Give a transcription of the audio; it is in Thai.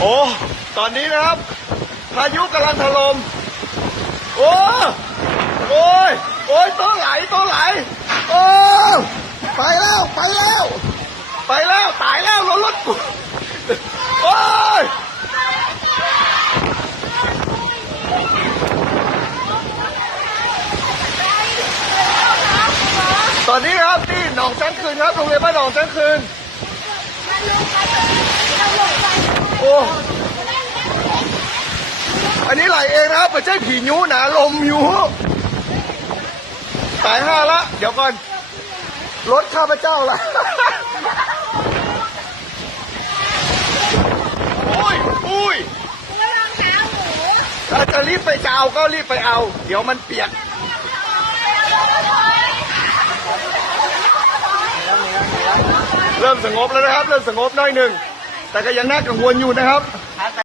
โอ้ ตอนนี้นะครับ พายุกำลังถล่ม โอ้ โอ้ย โอ้ยตัวไหลตัวไหล โอ้ ไปแล้ว ไปแล้ว ไปแล้ว ตายแล้วรถรถกูโอ้ยตอนนี้ครับที่หนองช้างคืนครับโรงเรียนบ้านหนองช้างคืน โอ้อันนี้ไหลเองนะครับไม่ใช่ผียูหนาลมยูตายห้าละ เดี๋ยวก่อน รถข้าพเจ้าละอุ้ยอุ้ยถ้าจะรีบไปจะเอาก็รีบไปเอา เดี๋ยวมันเปียกเริ่มสงบแล้วนะครับ เริ่มสงบหน้อยหนึ่ง แต่ก็ยังน่ากังวลอยู่นะครับ